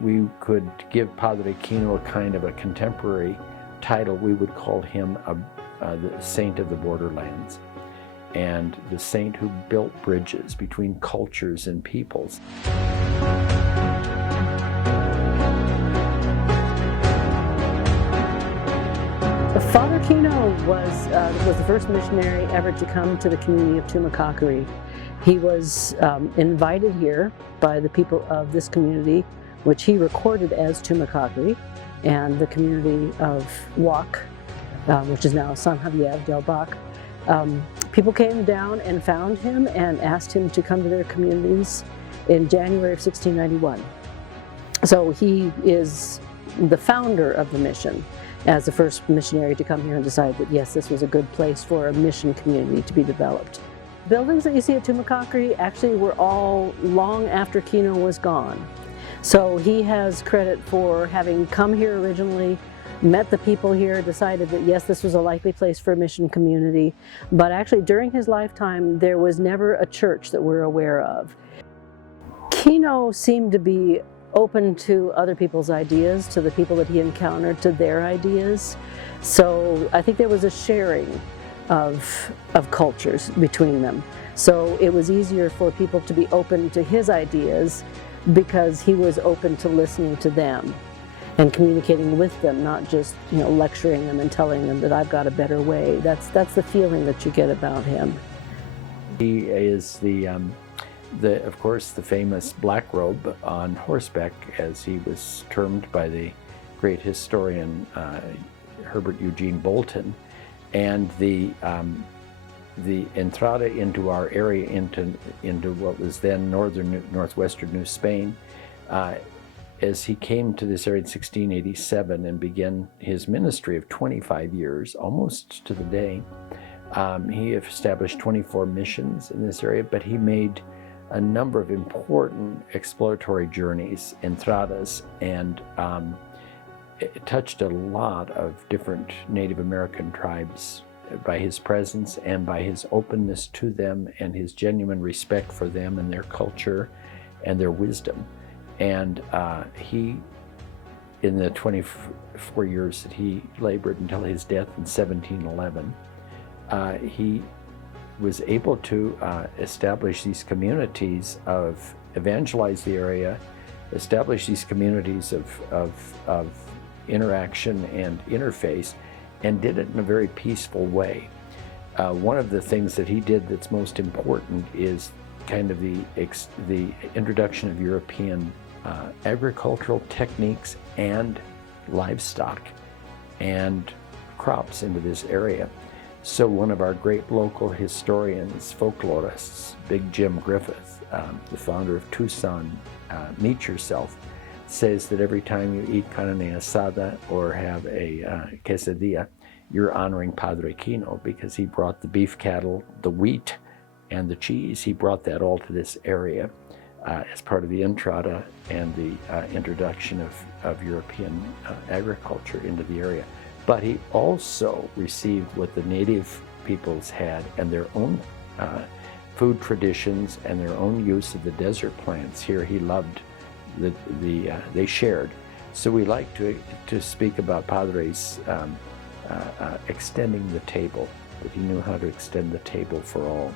we could give Padre Kino a kind of a contemporary title, we would call him the saint of the borderlands, and the saint who built bridges between cultures and peoples. Father Kino was the first missionary ever to come to the community of Tumacacori. He was invited here by the people of this community, which he recorded as Tumacacori, and the community of Wak, which is now San Javier del Bac. People came down and found him and asked him to come to their communities in January of 1691. So he is the founder of the mission, as the first missionary to come here and decide that yes, this was a good place for a mission community to be developed. Buildings that you see at Tumacacori actually were all long after Kino was gone. So he has credit for having come here originally, met the people here, decided that yes, this was a likely place for a mission community, but actually during his lifetime there was never a church that we're aware of. Kino seemed to be open to other people's ideas, to the people that he encountered, to their ideas. So I think there was a sharing of cultures between them. So it was easier for people to be open to his ideas because he was open to listening to them and communicating with them, not just lecturing them and telling them that I've got a better way. That's the feeling that you get about him. He is of course, the famous black robe on horseback, as he was termed by the great historian Herbert Eugene Bolton, and the entrada into our area, into what was then northwestern New Spain, as he came to this area in 1687 and began his ministry of 25 years, almost to the day. He established 24 missions in this area, but he made a number of important exploratory journeys, entradas, and it touched a lot of different Native American tribes by his presence and by his openness to them and his genuine respect for them and their culture and their wisdom. And he, in the 24 years that he labored until his death in 1711, he was able to establish these communities evangelize the area, establish these communities of interaction and interface, and did it in a very peaceful way. One of the things that he did that's most important is kind of the introduction of European agricultural techniques and livestock and crops into this area. So one of our great local historians, folklorists, Big Jim Griffith, the founder of Tucson Meet Yourself, says that every time you eat carne asada or have a quesadilla, you're honoring Padre Kino, because he brought the beef cattle, the wheat, and the cheese. He brought that all to this area as part of the entrada and the introduction of European agriculture into the area. But he also received what the native peoples had and their own food traditions and their own use of the desert plants. Here he loved they shared. So we like to speak about Padre's extending the table, that he knew how to extend the table for all.